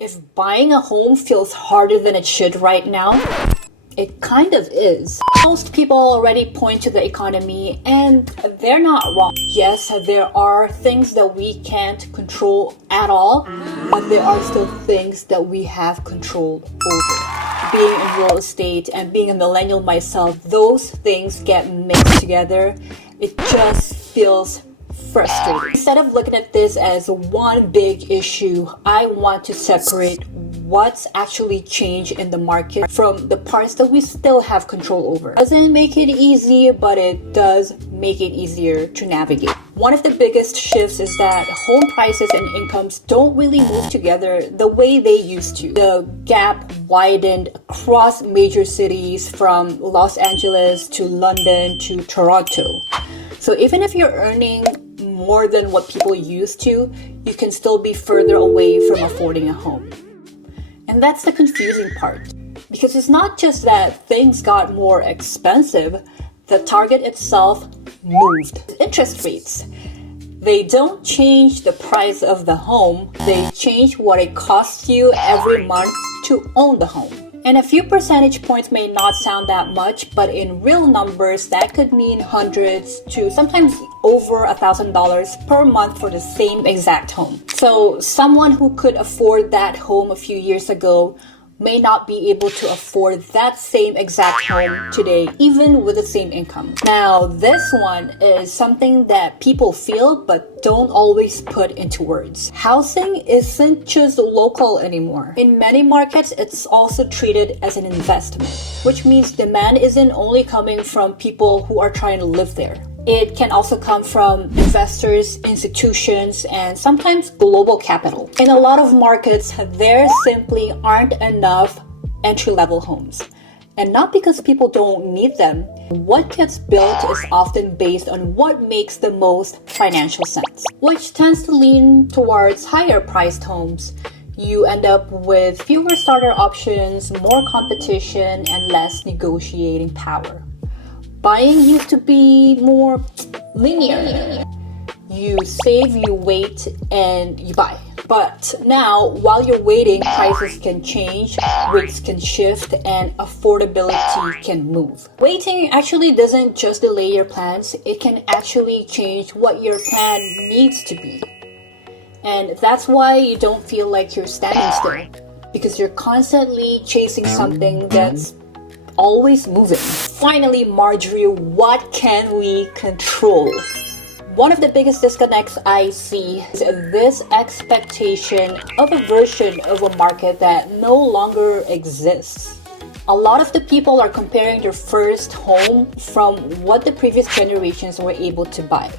If buying a home feels harder than it should right now, it kind of is. Most people already point to the economy, and they're not wrong. Yes, there are things that we can't control at all, but there are still things that we have control over. Being in real estate and being a millennial myself, those things get mixed together. It just feels frustrating. Instead of looking at this as one big issue, I want to separate what's actually changed in the market from the parts that we still have control over. Doesn't make it easy, but it does make it easier to navigate. One of the biggest shifts is that home prices and incomes don't really move together the way they used to. The gap widened across major cities from Los Angeles to London to Toronto. So even if you're earning more than what people used to, you can still be further away from affording a home. And that's the confusing part, because it's not just that things got more expensive, the target itself moved. Interest rates. They don't change the price of the home, they change what it costs you every month to own the home. And a few percentage points may not sound that much, but in real numbers, that could mean hundreds to sometimes over $1,000 per month for the same exact home. So someone who could afford that home a few years ago may not be able to afford that same exact home today, even with the same income. Now, this one is something that people feel but don't always put into words. Housing isn't just local anymore. In many markets, it's also treated as an investment, which means demand isn't only coming from people who are trying to live there. It can also come from investors, institutions, and sometimes global capital. In a lot of markets, there simply aren't enough entry-level homes. And not because people don't need them. What gets built is often based on what makes the most financial sense, which tends to lean towards higher-priced homes. You end up with fewer starter options, more competition, and less negotiating power. Buying used to be more linear. You save, you wait, and you buy. But now, while you're waiting, prices can change, rates can shift, and affordability can move. Waiting actually doesn't just delay your plans, it can actually change what your plan needs to be. And that's why you don't feel like you're standing still, because you're constantly chasing something that's always moving. Finally, Marjorie, what can we control? One of the biggest disconnects I see is this expectation of a version of a market that no longer exists. A lot of the people are comparing their first home from what the previous generations were able to buy.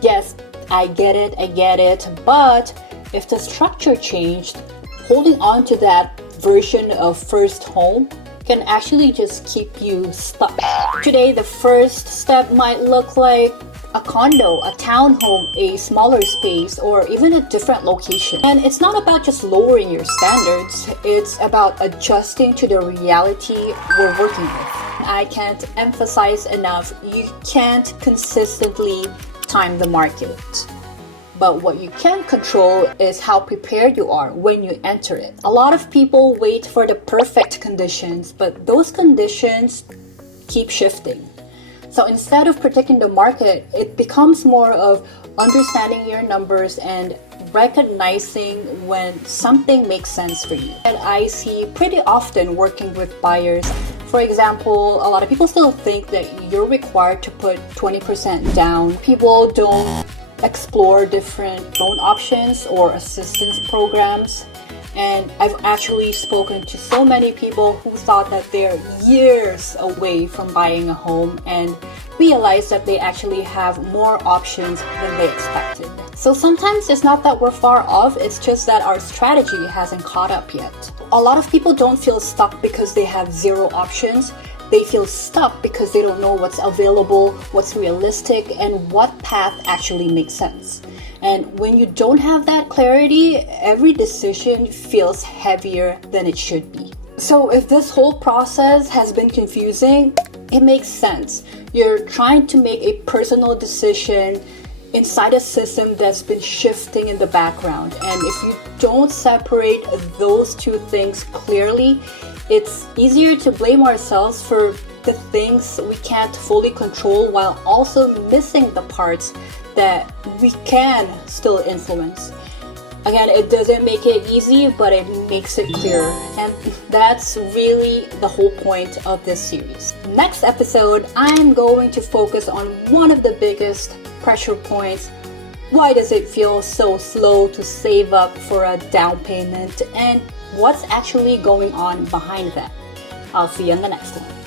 Yes, I get it, but if the structure changed, holding on to that version of first home can actually just keep you stuck. Today, the first step might look like a condo, a townhome, a smaller space, or even a different location. And it's not about just lowering your standards, it's about adjusting to the reality we're working with. I can't emphasize enough, you can't consistently time the market. But what you can control is how prepared you are when you enter it. A lot of people wait for the perfect conditions, but those conditions keep shifting. So instead of predicting the market, it becomes more of understanding your numbers and recognizing when something makes sense for you. And I see pretty often working with buyers. For example, a lot of people still think that you're required to put 20% down. People don't explore different loan options or assistance programs. And I've actually spoken to so many people who thought that they're years away from buying a home and realized that they actually have more options than they expected. So sometimes it's not that we're far off, it's just that our strategy hasn't caught up yet. A lot of people don't feel stuck because they have zero options. They feel stuck because they don't know what's available, what's realistic, and what path actually makes sense. And when you don't have that clarity, every decision feels heavier than it should be. So if this whole process has been confusing, it makes sense. You're trying to make a personal decision inside a system that's been shifting in the background. And if you don't separate those two things clearly, it's easier to blame ourselves for the things we can't fully control while also missing the parts that we can still influence. Again, it doesn't make it easy, but it makes it clearer. And that's really the whole point of this series. Next episode, I'm going to focus on one of the biggest pressure points. Why does it feel so slow to save up for a down payment? And what's actually going on behind that? I'll see you in the next one.